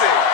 Democracy.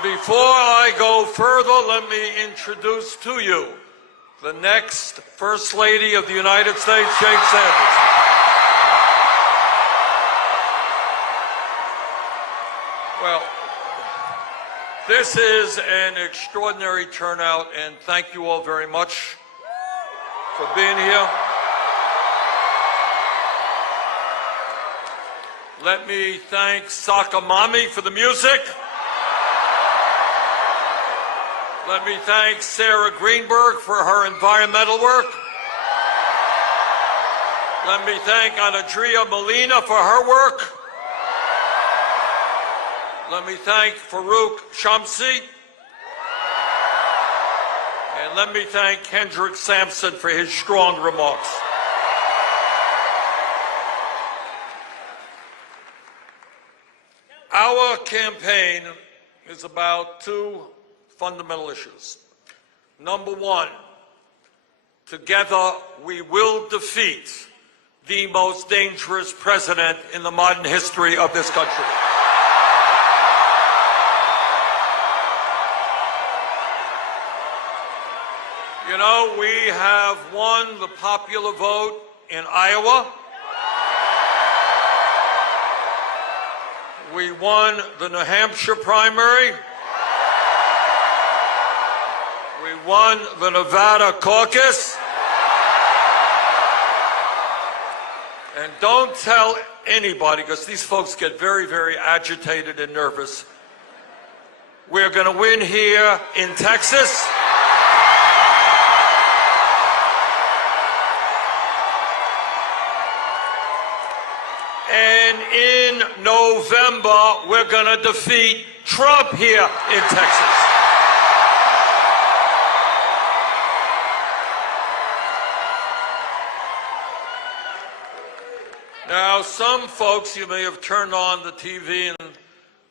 Before I go further, let me introduce to you the next First Lady of the United States, Jake Sanders. Well, this is an extraordinary turnout, and thank you all very much for being here. Let me thank Sakamami for the music. Let me thank Sarah Greenberg for her environmental work. Let me thank Andrea Molina for her work. Let me thank Farouk Shamsi. And let me thank Hendrik Sampson for his strong remarks. Our campaign is about two fundamental issues. Number one, together we will defeat the most dangerous president in the modern history of this country. You know, we have won the popular vote in Iowa. We won the New Hampshire primary. We won the Nevada caucus. And don't tell anybody, because these folks get very, very agitated and nervous. We're going to win here in Texas. And in November, we're going to defeat Trump here in Texas. Now, some folks, you may have turned on the TV, and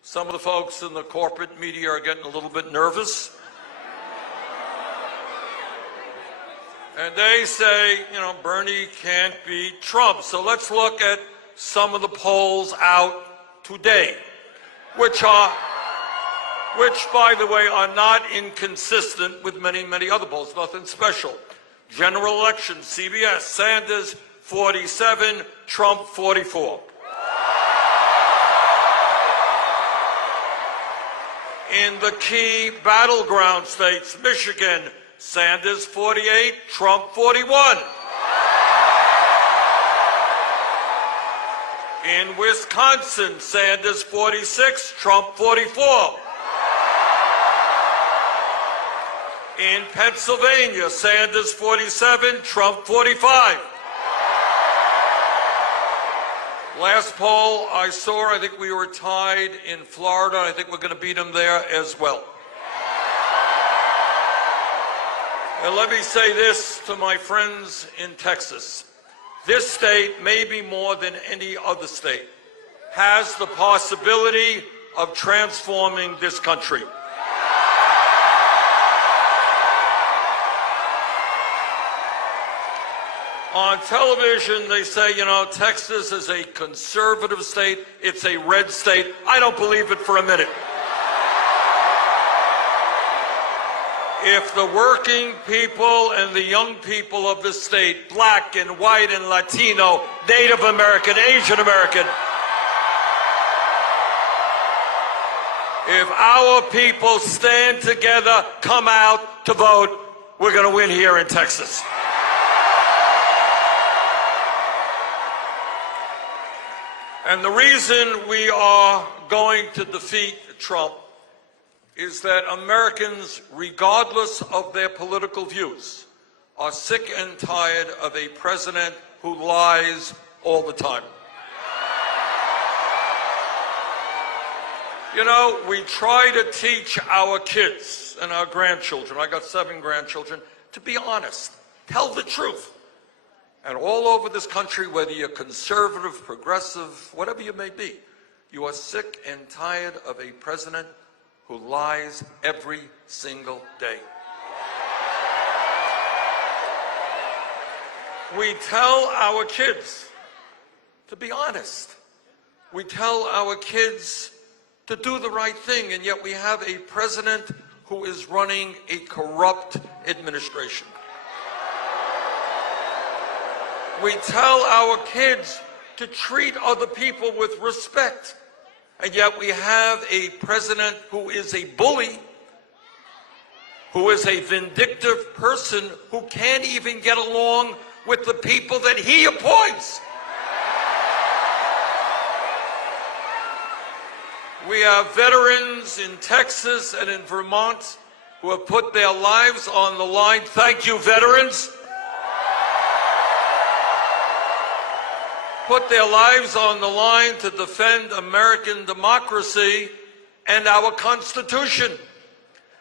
some of the folks in the corporate media are getting a little bit nervous. And they say, you know, Bernie can't beat Trump. So let's look at some of the polls out today, which, by the way, are not inconsistent with many, many other polls. Nothing special. General election, CBS, Sanders, 47, Trump 44. In the key battleground states, Michigan, Sanders 48, Trump 41. In Wisconsin, Sanders 46, Trump 44. In Pennsylvania, Sanders 47, Trump 45. Last poll I saw, I think we were tied in Florida. I think we're going to beat them there as well. And let me say this to my friends in Texas. This state, maybe more than any other state, has the possibility of transforming this country. On television, they say, you know, Texas is a conservative state. It's a red state. I don't believe it for a minute. if the working people and the young people of the state, black and white and Latino, Native American, Asian American, if our people stand together, come out to vote, we're going to win here in Texas. And the reason we are going to defeat Trump is that Americans, regardless of their political views, are sick and tired of a president who lies all the time. You know, we try to teach our kids and our grandchildren, I got 7 grandchildren, to be honest, tell the truth. And all over this country, whether you're conservative, progressive, whatever you may be, you are sick and tired of a president who lies every single day. We tell our kids to be honest. We tell our kids to do the right thing, and yet we have a president who is running a corrupt administration. We tell our kids to treat other people with respect, and yet we have a president who is a bully, who is a vindictive person who can't even get along with the people that he appoints. We have veterans in Texas and in Vermont who have put their lives on the line. Thank you, veterans. Put their lives on the line to defend American democracy and our Constitution.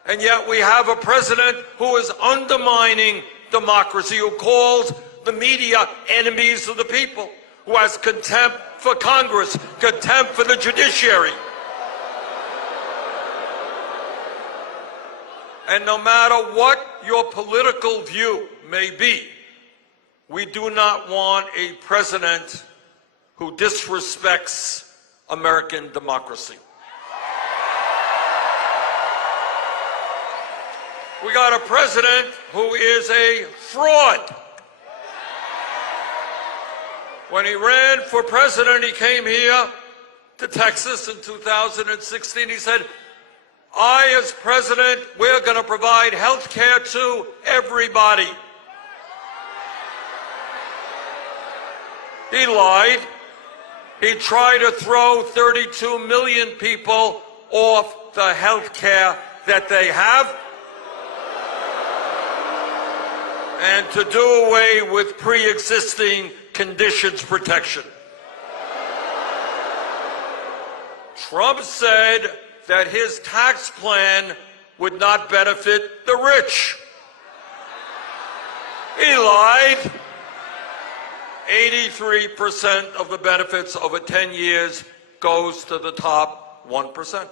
And yet we have a president who is undermining democracy, who calls the media enemies of the people, who has contempt for Congress, contempt for the judiciary. And no matter what your political view may be, we do not want a president who disrespects American democracy. We got a president who is a fraud. When he ran for president, he came here to Texas in 2016. He said, I, as president, we're going to provide health care to everybody. He lied. He tried to throw 32 million people off the health care that they have and to do away with pre-existing conditions protection. Trump said that his tax plan would not benefit the rich. He lied. 83% of the benefits over 10 years goes to the top 1%.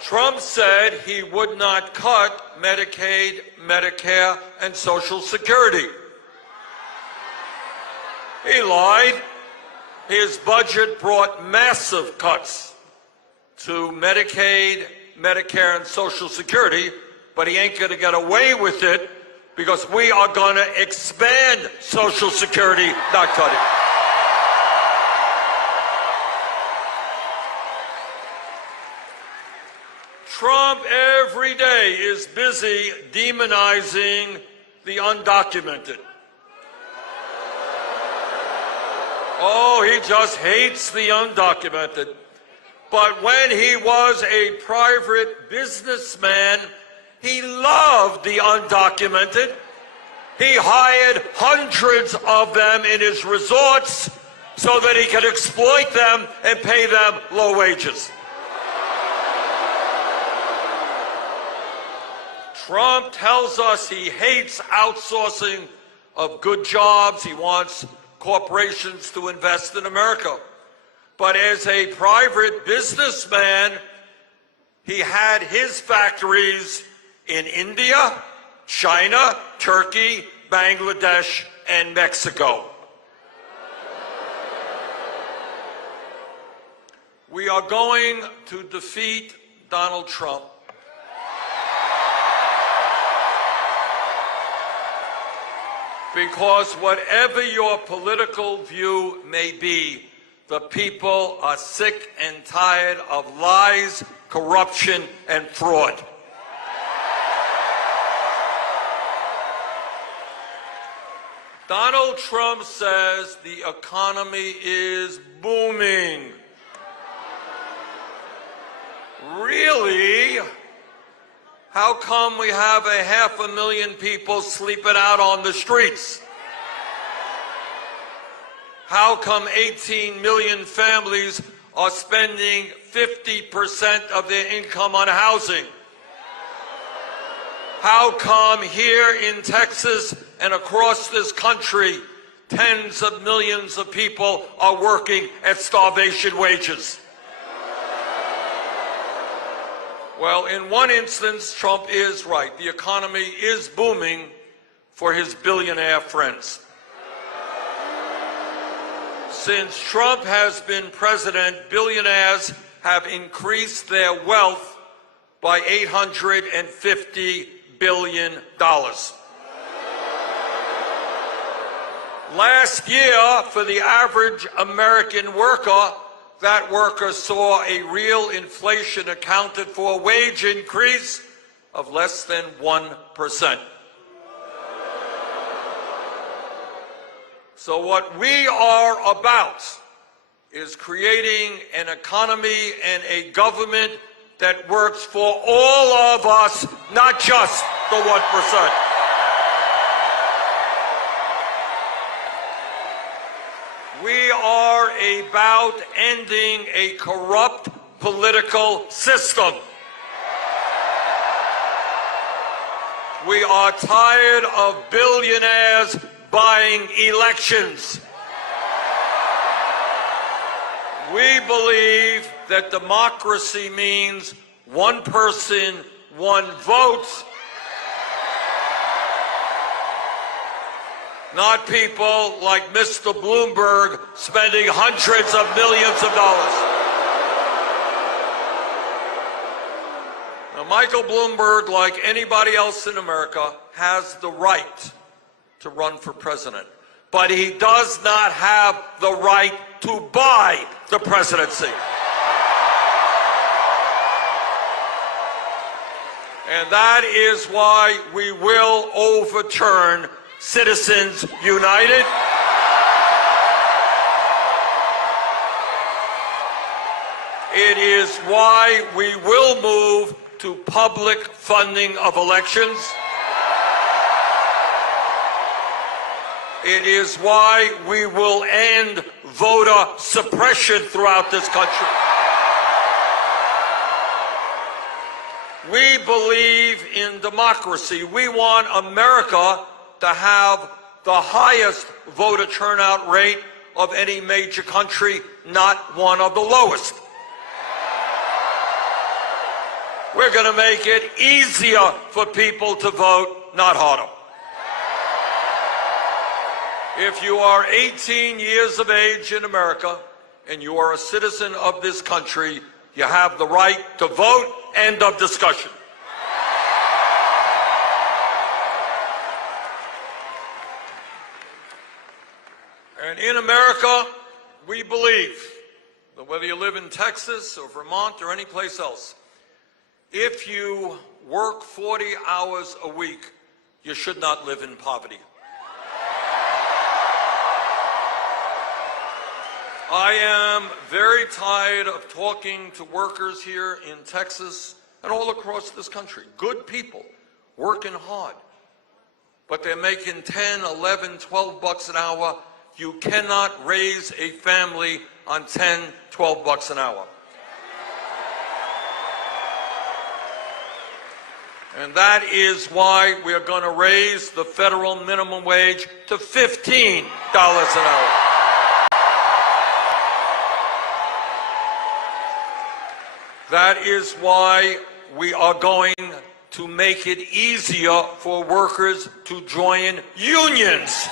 Trump said he would not cut Medicaid, Medicare, and Social Security. He lied. His budget brought massive cuts to Medicaid, Medicare, and Social Security, but he ain't going to get away with it because we are going to expand Social Security, not cut it. Trump every day is busy demonizing the undocumented. Oh, he just hates the undocumented. But when he was a private businessman, he loved the undocumented. He hired hundreds of them in his resorts so that he could exploit them and pay them low wages. Trump tells us he hates outsourcing of good jobs. He wants corporations to invest in America. But as a private businessman, he had his factories in India, China, Turkey, Bangladesh, and Mexico. We are going to defeat Donald Trump because whatever your political view may be, the people are sick and tired of lies, corruption, and fraud. Donald Trump says the economy is booming. Really? How come we have 500,000 people sleeping out on the streets? How come 18 million families are spending 50% of their income on housing? How come here in Texas and across this country, tens of millions of people are working at starvation wages? Well, in one instance, Trump is right. The economy is booming for his billionaire friends. Since Trump has been president, billionaires have increased their wealth by $850 billion. Last year, for the average American worker, that worker saw a real inflation accounted for a wage increase of less than 1%. So what we are about is creating an economy and a government that works for all of us, not just the 1%. We are about ending a corrupt political system. We are tired of billionaires buying elections. We believe that democracy means one person, one vote, not people like Mr. Bloomberg spending hundreds of millions of dollars. Now, Michael Bloomberg, like anybody else in America, has the right to run for president, but he does not have the right to buy the presidency. And that is why we will overturn Citizens United. It is why we will move to public funding of elections. It is why we will end voter suppression throughout this country. We believe in democracy. We want America to have the highest voter turnout rate of any major country, not one of the lowest. We're going to make it easier for people to vote, not harder. If you are 18 years of age in America and you are a citizen of this country, you have the right to vote. End of discussion. And in America, we believe that whether you live in Texas or Vermont or any place else, if you work 40 hours a week, you should not live in poverty. I am very tired of talking to workers here in Texas and all across this country. Good people, working hard, but they're making 10, 11, 12 bucks an hour. You cannot raise a family on 10, 12 bucks an hour. And that is why we are going to raise the federal minimum wage to $15 an hour. That is why we are going to make it easier for workers to join unions.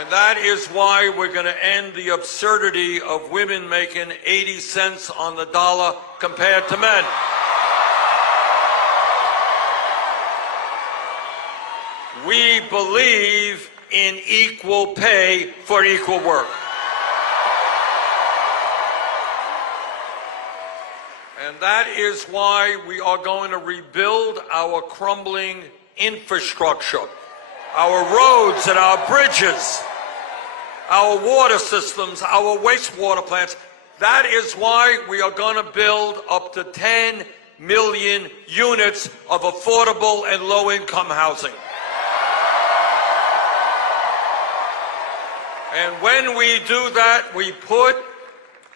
And that is why we're going to end the absurdity of women making 80 cents on the dollar compared to men. We believe in equal pay for equal work. And that is why we are going to rebuild our crumbling infrastructure, our roads and our bridges, our water systems, our wastewater plants. That is why we are going to build up to 10 million units of affordable and low-income housing. And when we do that, we put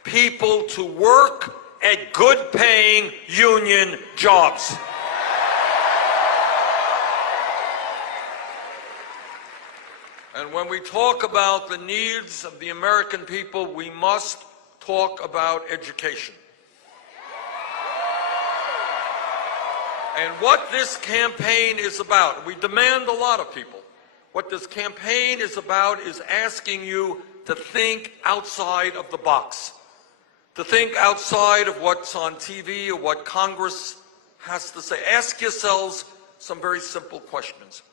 people to work at good-paying union jobs. And when we talk about the needs of the American people, we must talk about education. And what this campaign is about, we demand a lot of people. What this campaign is about is asking you to think outside of the box, to think outside of what's on TV or what Congress has to say. Ask yourselves some very simple questions.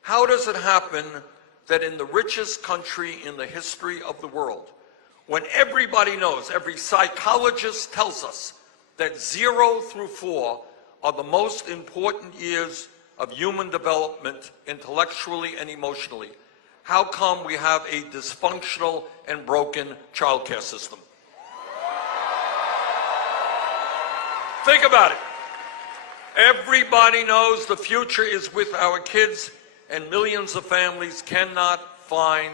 How does it happen that in the richest country in the history of the world, when everybody knows, every psychologist tells us that 0 through 4 are the most important years of human development intellectually and emotionally, how come we have a dysfunctional and broken child care system? Think about it. Everybody knows the future is with our kids, and millions of families cannot find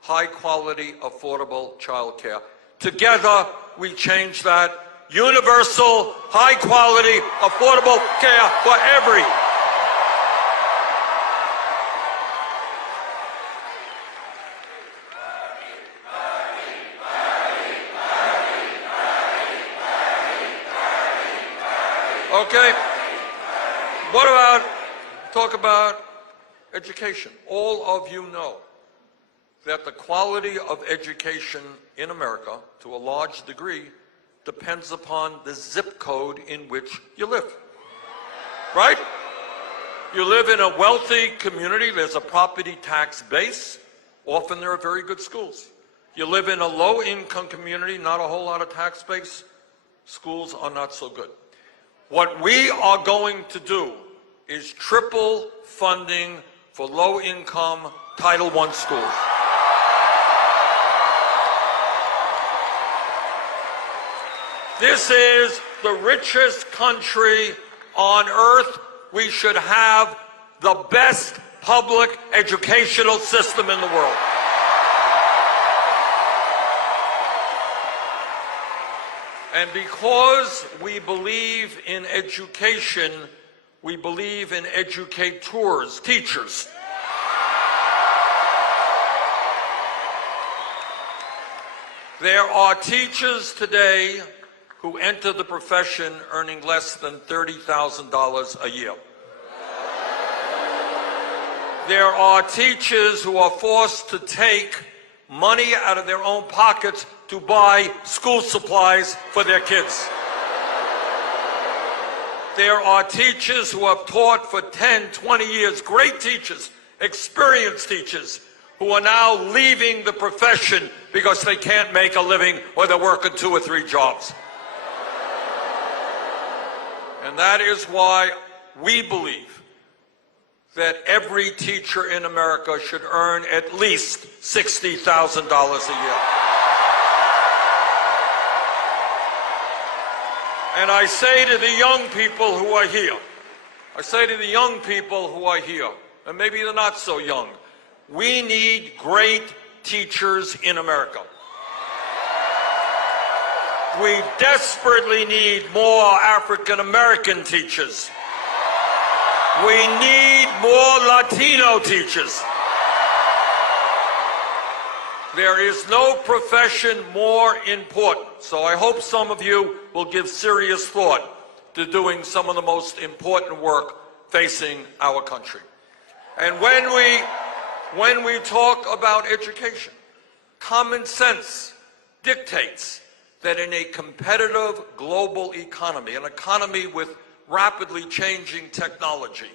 high-quality, affordable child care. Together, we change that. Universal, high-quality, affordable care for every. Okay. What about, talk about education? All of you know that the quality of education in America, to a large degree, depends upon the zip code in which you live. Right? You live in a wealthy community, there's a property tax base, often there are very good schools. You live in a low-income community, not a whole lot of tax base, schools are not so good. What we are going to do is triple funding for low-income Title I schools. This is the richest country on earth. We should have the best public educational system in the world. And because we believe in education, we believe in educators, teachers. There are teachers today who enter the profession earning less than $30,000 a year. There are teachers who are forced to take money out of their own pockets to buy school supplies for their kids. There are teachers who have taught for 10, 20 years, great teachers, experienced teachers, who are now leaving the profession because they can't make a living or they're working 2 or 3 jobs. And that is why we believe that every teacher in America should earn at least $60,000 a year. And I say to the young people who are here, and maybe they're not so young, we need great teachers in America. We desperately need more African American teachers. We need more Latino teachers. There is no profession more important. So I hope some of you will give serious thought to doing some of the most important work facing our country. And when When we talk about education, common sense dictates that in a competitive global economy, an economy with rapidly changing technology,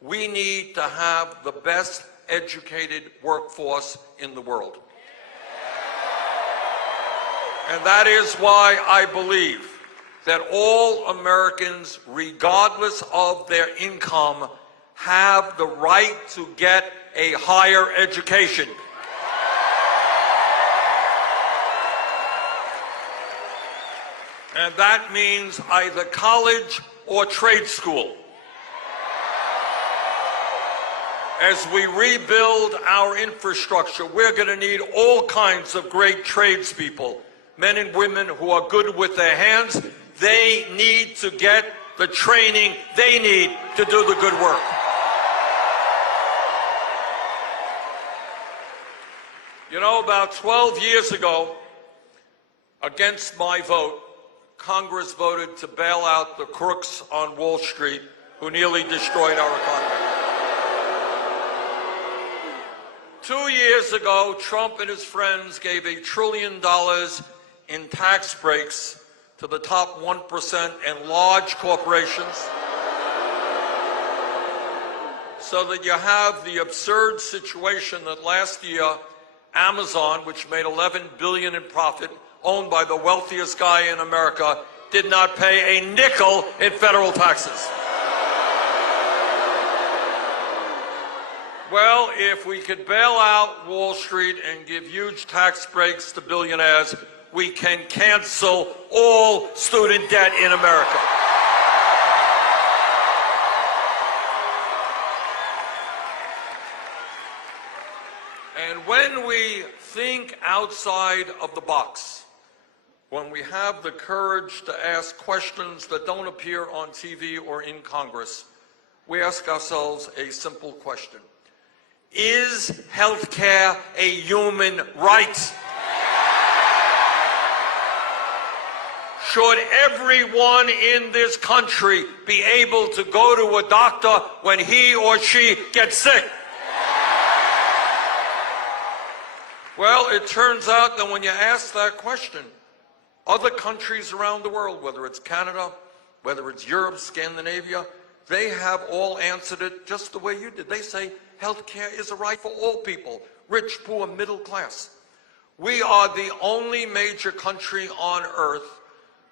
we need to have the best educated workforce in the world. And that is why I believe that all Americans, regardless of their income, have the right to get a higher education. And that means either college or trade school. As we rebuild our infrastructure, we're going to need all kinds of great tradespeople, men and women who are good with their hands. They need to get the training they need to do the good work. You know, about 12 years ago, against my vote, Congress voted to bail out the crooks on Wall Street who nearly destroyed our economy. 2 years ago, Trump and his friends gave $1 trillion in tax breaks to the top 1% and large corporations, so that you have the absurd situation that last year, Amazon, which made $11 billion in profit, owned by the wealthiest guy in America, did not pay a nickel in federal taxes. Well, if we could bail out Wall Street and give huge tax breaks to billionaires, we can cancel all student debt in America. And when we think outside of the box, when we have the courage to ask questions that don't appear on TV or in Congress, we ask ourselves a simple question. Is health care a human right? Should everyone in this country be able to go to a doctor when he or she gets sick? Well, it turns out that when you ask that question, other countries around the world, whether it's Canada, whether it's Europe, Scandinavia, they have all answered it just the way you did. They say health care is a right for all people, rich, poor, middle class. We are the only major country on earth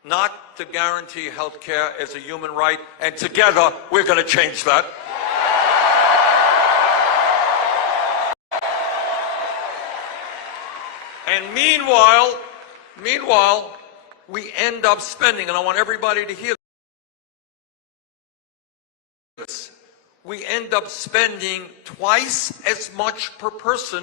not to guarantee health care as a human right, and together we're going to change that. And meanwhile, we end up spending, and I want everybody to hear this, we end up spending twice as much per person.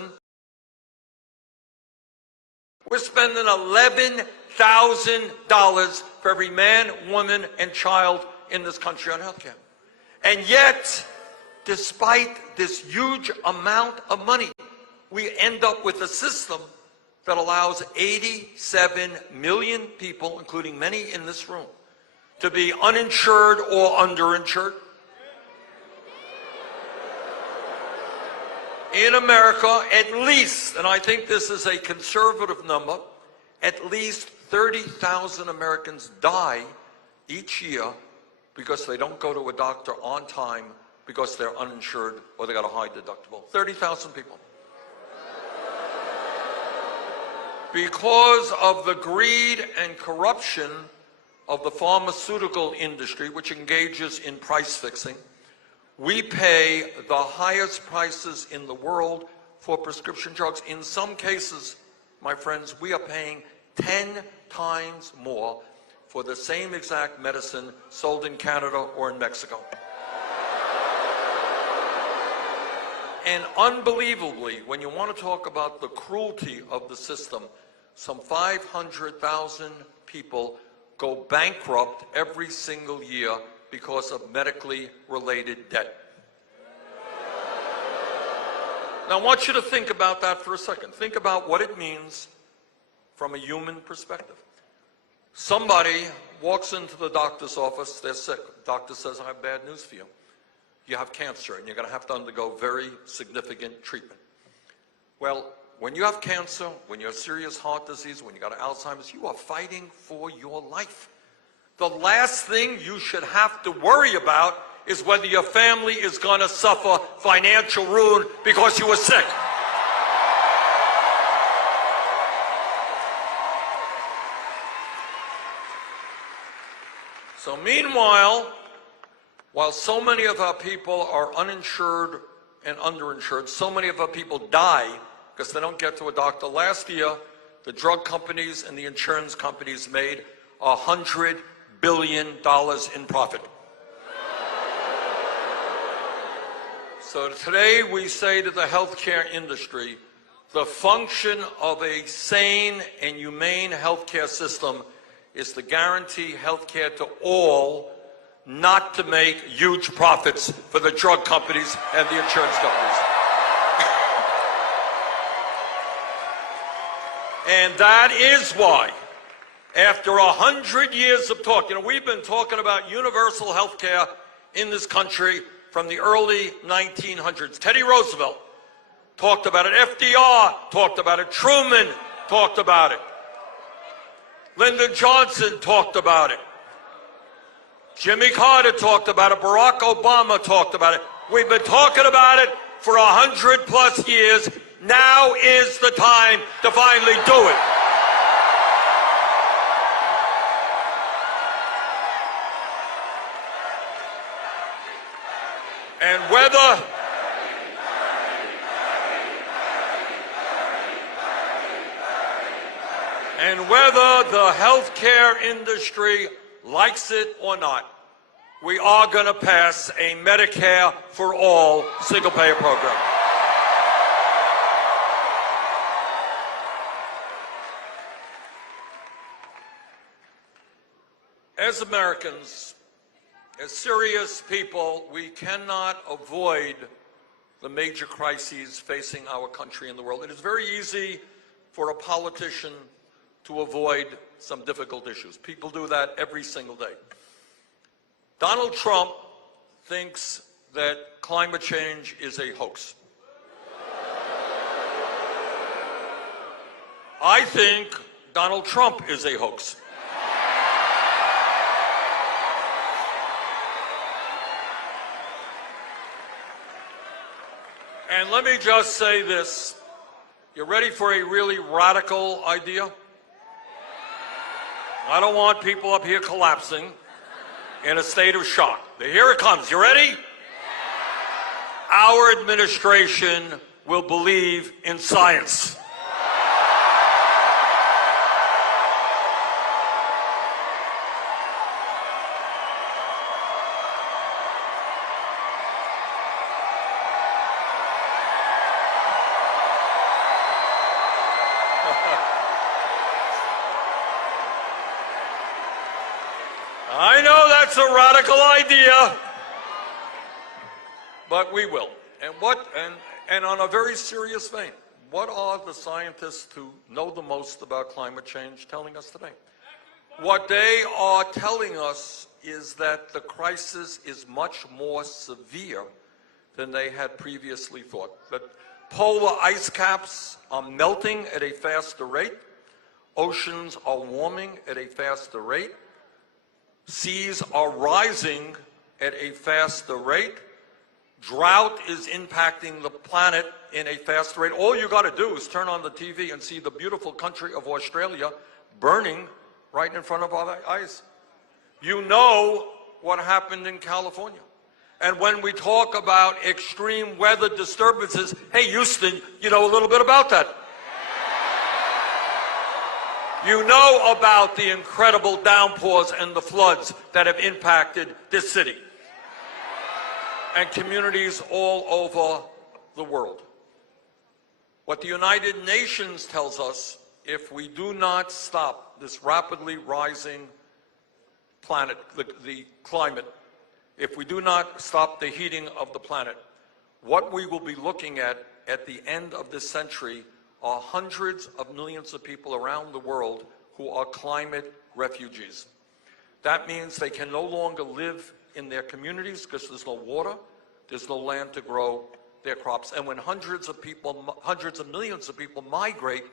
We're spending $11,000 for every man, woman, and child in this country on health care. And yet, despite this huge amount of money, we end up with a system that allows 87 million people, including many in this room, to be uninsured or underinsured. In America, at least, and I think this is a conservative number, at least 30,000 Americans die each year because they don't go to a doctor on time because they're uninsured or they got a high deductible. 30,000 people. Because of the greed and corruption of the pharmaceutical industry, which engages in price fixing, we pay the highest prices in the world for prescription drugs. In some cases, my friends, we are paying 10 times more for the same exact medicine sold in Canada or in Mexico. And unbelievably, when you want to talk about the cruelty of the system, some 500,000 people go bankrupt every single year because of medically related debt. Now I want you to think about that for a second. Think about what it means from a human perspective. Somebody walks into the doctor's office, they're sick. The doctor says, I have bad news for you. You have cancer and you're going to have to undergo very significant treatment. Well, when you have cancer, when you have serious heart disease, when you got Alzheimer's, you are fighting for your life. The last thing you should have to worry about is whether your family is going to suffer financial ruin because you were sick. So meanwhile, while so many of our people are uninsured and underinsured, so many of our people die because they don't get to a doctor. Last year, the drug companies and the insurance companies made $100 billion in profit. So today we say to the healthcare industry, the function of a sane and humane healthcare system is to guarantee healthcare to all, not to make huge profits for the drug companies and the insurance companies. And that is why, after 100 years of talk, we've been talking about universal health care in this country from the early 1900s. Teddy Roosevelt talked about it. FDR talked about it. Truman talked about it. Lyndon Johnson talked about it. Jimmy Carter talked about it. Barack Obama talked about it. We've been talking about it for 100+ years. Now is the time to finally do it. And whether the healthcare industry likes it or not, we are going to pass a Medicare for all single-payer program. As Americans, as serious people, we cannot avoid the major crises facing our country and the world. It is very easy for a politician to avoid some difficult issues. People do that every single day. Donald Trump thinks that climate change is a hoax. I think Donald Trump is a hoax. And let me just say this. You ready for a really radical idea? I don't want people up here collapsing in a state of shock. Here it comes. You ready? Our administration will believe in science. I know that's a radical idea, but we will. And on a very serious vein, what are the scientists who know the most about climate change telling us today? What they are telling us is that the crisis is much more severe than they had previously thought. That polar ice caps are melting at a faster rate, oceans are warming at a faster rate, seas are rising at a faster rate. Drought is impacting the planet in a faster rate. All you got to do is turn on the TV and see the beautiful country of Australia burning right in front of our eyes. You know what happened in California. And when we talk about extreme weather disturbances, hey, Houston, you know a little bit about that. You know about the incredible downpours and the floods that have impacted this city and communities all over the world. What the United Nations tells us, if we do not stop this rapidly rising planet, the climate, if we do not stop the heating of the planet, what we will be looking at the end of this century are hundreds of millions of people around the world who are climate refugees. That means they can no longer live in their communities because there's no water, there's no land to grow their crops. And when hundreds of millions of people migrate,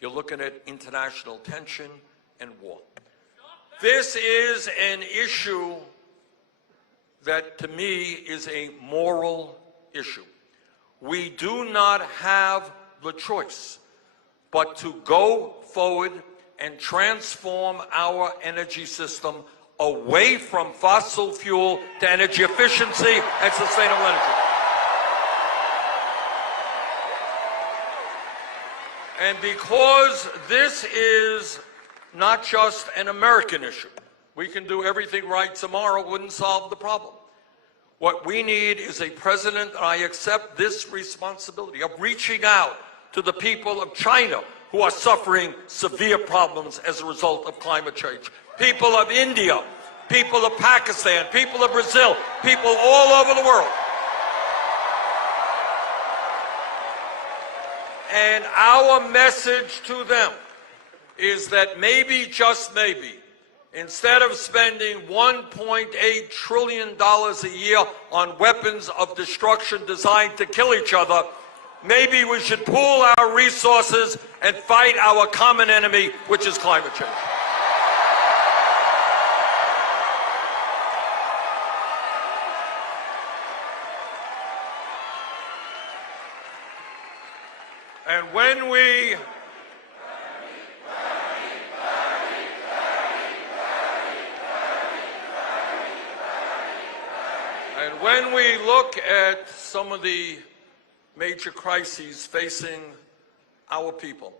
you're looking at international tension and war. This is an issue that, to me, is a moral issue. We do not have the choice but to go forward and transform our energy system away from fossil fuel to energy efficiency and sustainable energy. And because this is not just an American issue, we can do everything right tomorrow, wouldn't solve the problem. What we need is a president, and I accept this responsibility, of reaching out to the people of China who are suffering severe problems as a result of climate change. People of India, people of Pakistan, people of Brazil, people all over the world. And our message to them is that maybe, just maybe, instead of spending $1.8 trillion a year on weapons of destruction designed to kill each other, maybe we should pool our resources and fight our common enemy, which is climate change. And when we look at some of the major crises facing our people,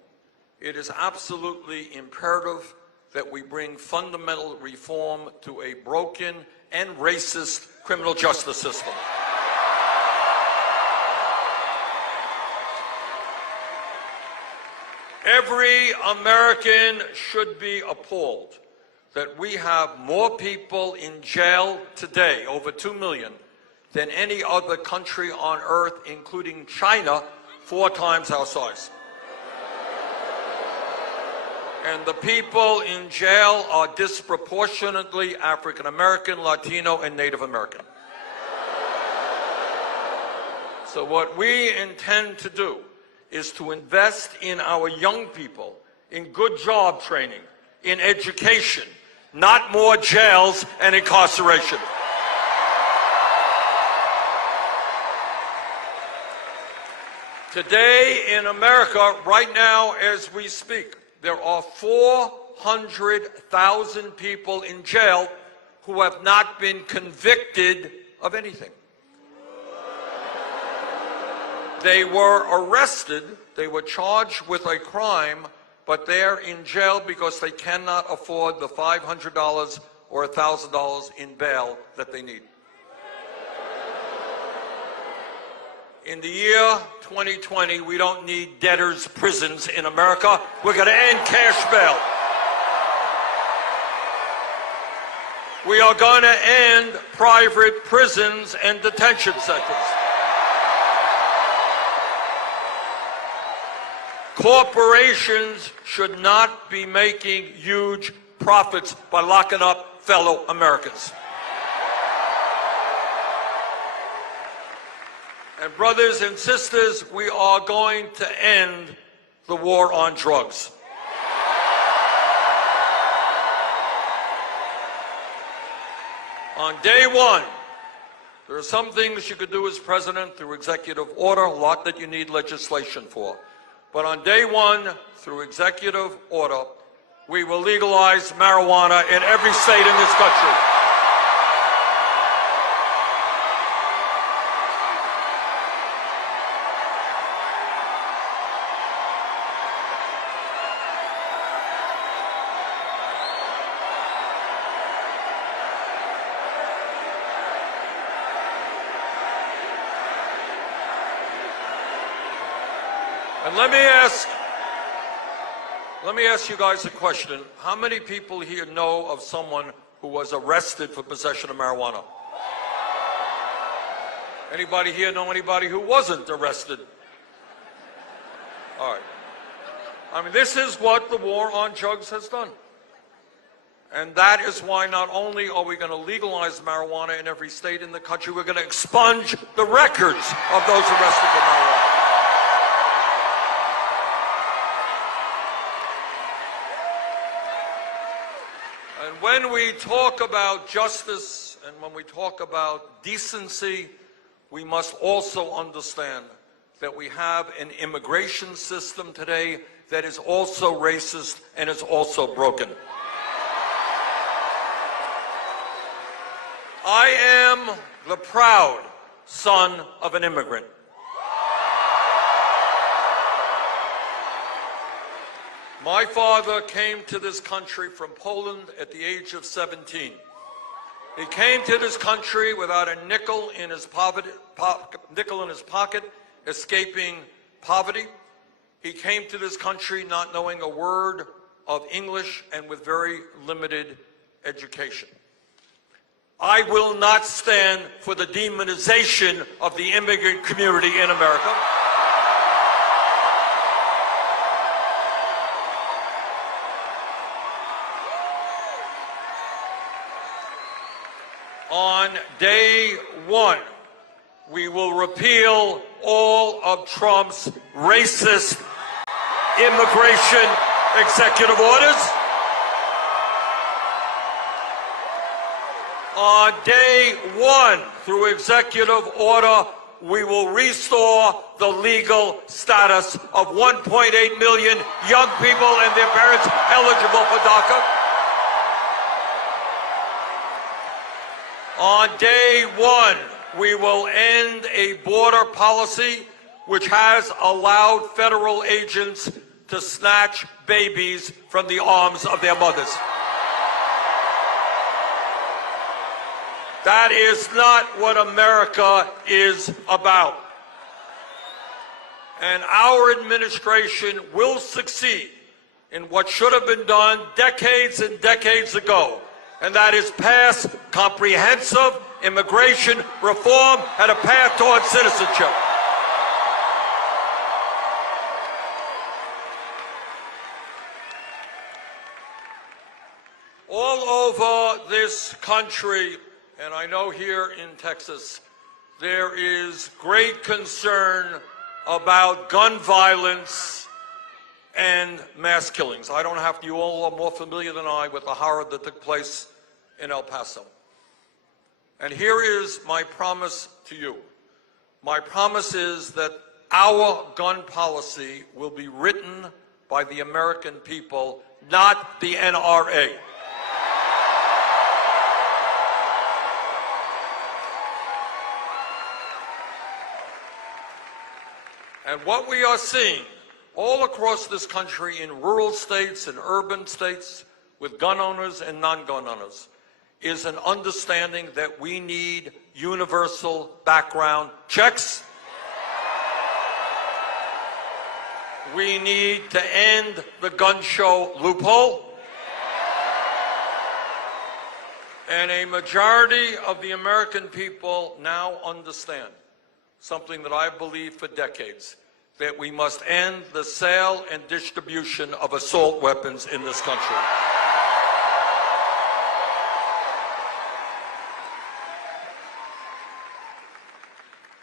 it is absolutely imperative that we bring fundamental reform to a broken and racist criminal justice system. Every American should be appalled that we have more people in jail today, over 2 million, than any other country on earth, including China, 4 times our size. And the people in jail are disproportionately African American, Latino, and Native American. So what we intend to do is to invest in our young people, in good job training, in education, not more jails and incarceration. Today in America, right now as we speak, there are 400,000 people in jail who have not been convicted of anything. They were arrested, they were charged with a crime, but they're in jail because they cannot afford the $500 or $1,000 in bail that they need. In the year 2020, we don't need debtors' prisons in America. We're going to end cash bail. We are going to end private prisons and detention centers. Corporations should not be making huge profits by locking up fellow Americans. And brothers and sisters, we are going to end the war on drugs. On day one, there are some things you could do as president through executive order, a lot that you need legislation for. But on day one, through executive order, we will legalize marijuana in every state in this country. And let me ask you guys a question. How many people here know of someone who was arrested for possession of marijuana? Anybody here know anybody who wasn't arrested? All right. I mean, this is what the war on drugs has done. And that is why not only are we going to legalize marijuana in every state in the country, we're going to expunge the records of those arrested for marijuana. And when we talk about justice and when we talk about decency, we must also understand that we have an immigration system today that is also racist and is also broken. I am the proud son of an immigrant. My father came to this country from Poland at the age of 17. He came to this country without a nickel in his pocket, escaping poverty. He came to this country not knowing a word of English and with very limited education. I will not stand for the demonization of the immigrant community in America. On day one, we will repeal all of Trump's racist immigration executive orders. On day one, through executive order, we will restore the legal status of 1.8 million young people and their parents eligible for DACA. On day one, we will end a border policy which has allowed federal agents to snatch babies from the arms of their mothers. That is not what America is about. And our administration will succeed in what should have been done decades and decades ago, and that is pass comprehensive immigration reform and a path towards citizenship. All over this country, and I know here in Texas, there is great concern about gun violence and mass killings. I don't have to, you all are more familiar than I with the horror that took place in El Paso. And here is my promise to you. My promise is that our gun policy will be written by the American people, not the NRA. And what we are seeing all across this country in rural states and urban states with gun owners and non-gun owners is an understanding that we need universal background checks. We need to end the gun show loophole. And a majority of the American people now understand something that I've believed for decades, that we must end the sale and distribution of assault weapons in this country.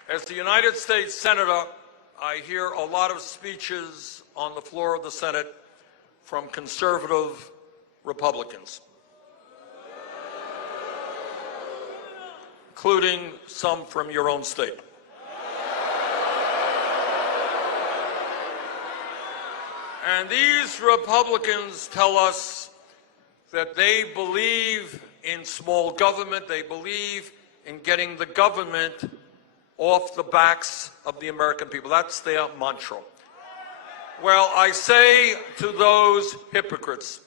As the United States Senator, I hear a lot of speeches on the floor of the Senate from conservative Republicans, including some from your own state. And these Republicans tell us that they believe in small government, they believe in getting the government off the backs of the American people. That's their mantra. Well, I say to those hypocrites,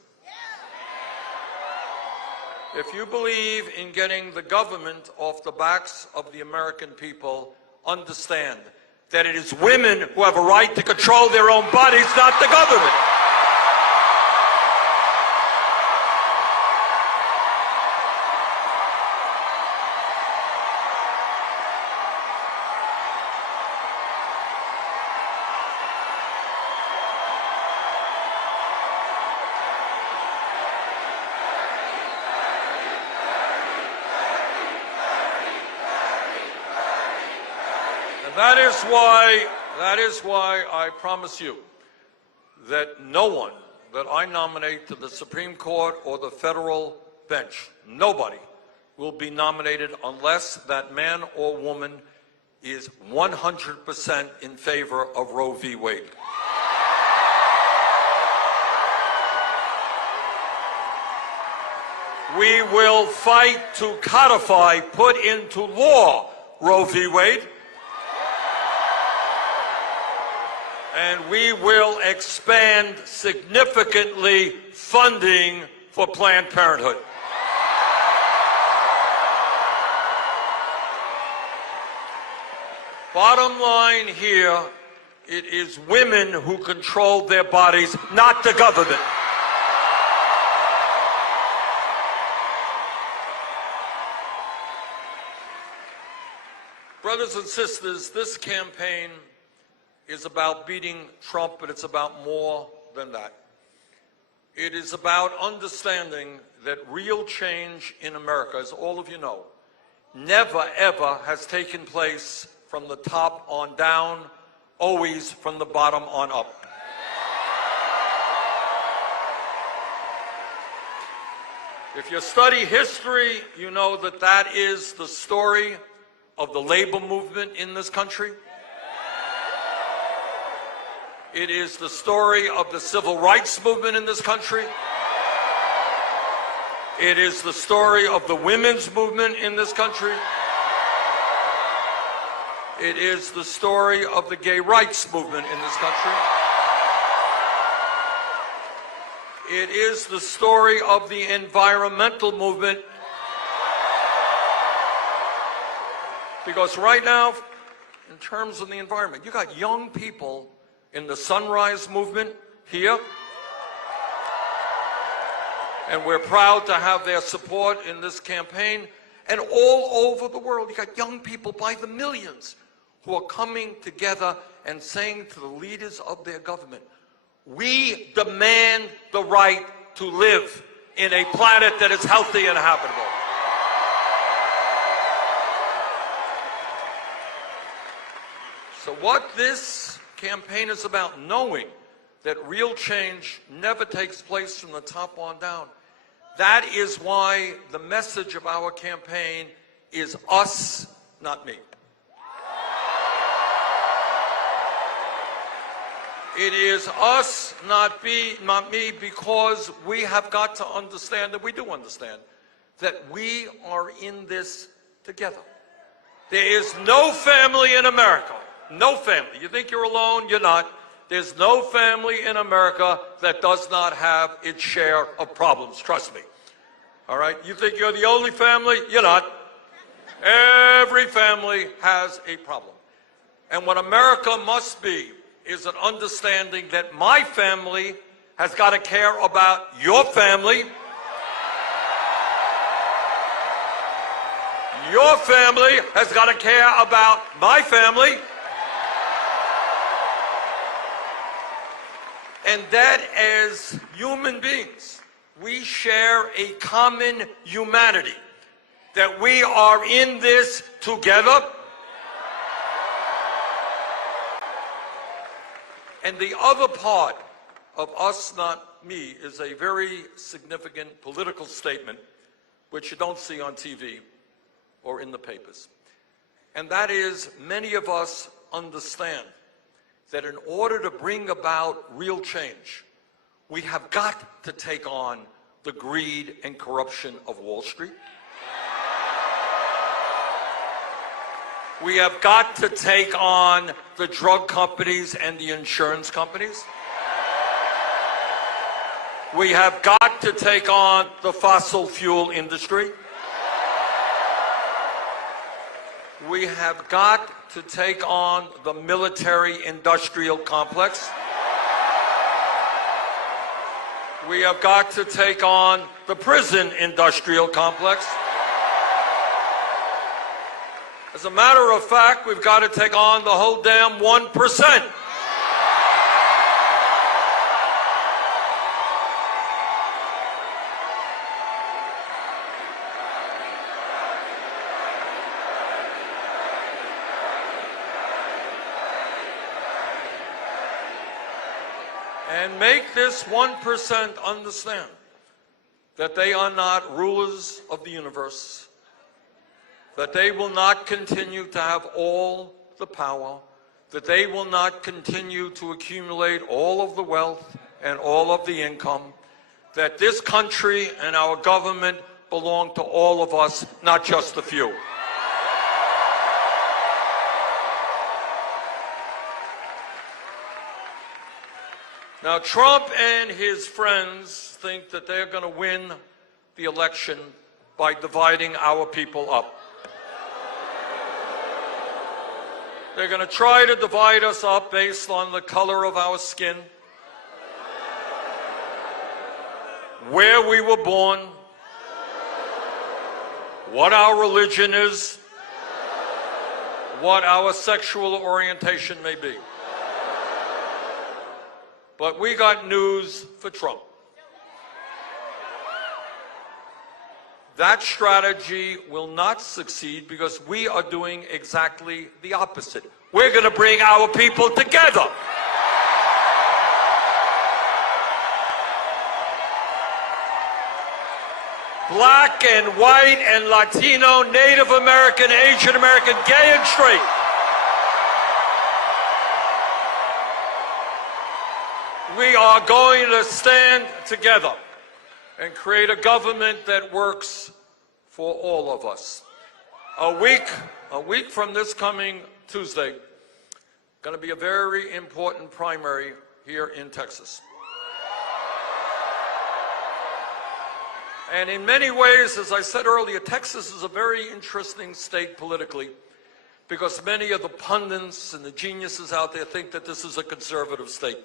if you believe in getting the government off the backs of the American people, understand that it is women who have a right to control their own bodies, not the government. That is why I promise you that no one that I nominate to the Supreme Court or the federal bench, nobody will be nominated unless that man or woman is 100% in favor of Roe v. Wade. We will fight to codify, put into law, Roe v. Wade. And we will expand significantly funding for Planned Parenthood. Bottom line here, it is women who control their bodies, not the government. Brothers and sisters, this campaign is about beating Trump, but it's about more than that. It is about understanding that real change in America, as all of you know, never ever has taken place from the top on down, always from the bottom on up. If you study history, you know that that is the story of the labor movement in this country. It is the story of the civil rights movement in this country. It is the story of the women's movement in this country. It is the story of the gay rights movement in this country. It is the story of the environmental movement. Because right now, in terms of the environment, you got young people in the Sunrise Movement here, and we're proud to have their support in this campaign. And all over the world, you got young people by the millions who are coming together and saying to the leaders of their government, we demand the right to live in a planet that is healthy and habitable. So what this campaign is about, knowing that real change never takes place from the top on down. That is why the message of our campaign is us, not me. It is us, not me, because we have got to understand, that we do understand, that we are in this together. There is no family in America. No family. You think you're alone? You're not. There's no family in America that does not have its share of problems. Trust me. All right? You think you're the only family? You're not. Every family has a problem. And what America must be is an understanding that my family has got to care about your family. Your family has got to care about my family. And that as human beings, we share a common humanity, that we are in this together. And the other part of us, not me, is a very significant political statement, which you don't see on TV or in the papers. And that is, many of us understand that in order to bring about real change, we have got to take on the greed and corruption of Wall Street. We have got to take on the drug companies and the insurance companies. We have got to take on the fossil fuel industry. We have got to take on the military-industrial complex. We have got to take on the prison-industrial complex. As a matter of fact, we've got to take on the whole damn 1%. and make this 1% understand that they are not rulers of the universe, that they will not continue to have all the power, that they will not continue to accumulate all of the wealth and all of the income, that this country and our government belong to all of us, not just a few. Now, Trump and his friends think that they're going to win the election by dividing our people up. They're going to try to divide us up based on the color of our skin, where we were born, what our religion is, what our sexual orientation may be. But we got news for Trump. That strategy will not succeed because we are doing exactly the opposite. We're going to bring our people together. Black and white and Latino, Native American, Asian American, gay and straight. We are going to stand together and create a government that works for all of us. A week from this coming Tuesday, going to be a very important primary here in Texas. And in many ways, as I said earlier, Texas is a very interesting state politically because many of the pundits and the geniuses out there think that this is a conservative state.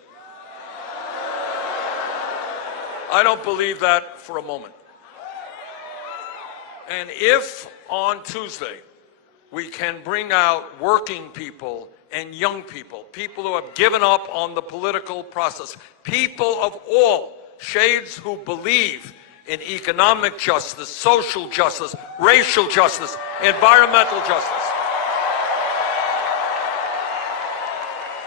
I don't believe that for a moment. And if on Tuesday we can bring out working people and young people, people who have given up on the political process, people of all shades who believe in economic justice, social justice, racial justice, environmental justice.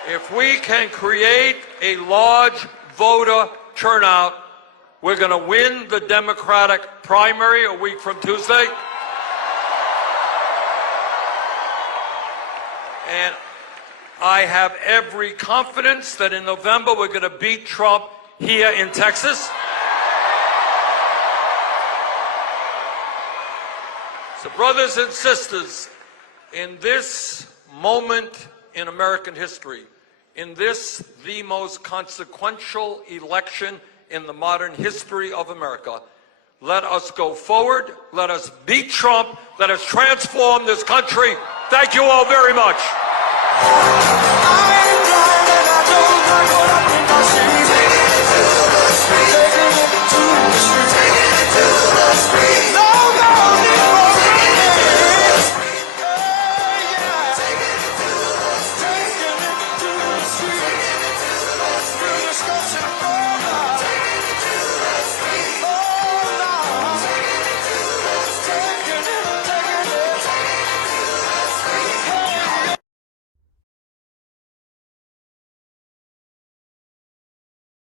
If we can create a large voter turnout, we're going to win the Democratic primary a week from Tuesday. And I have every confidence that in November we're going to beat Trump here in Texas. So, brothers and sisters, in this moment in American history, in this, the most consequential election in the modern history of America, let us go forward, let us beat Trump, let us transform this country. Thank you all very much.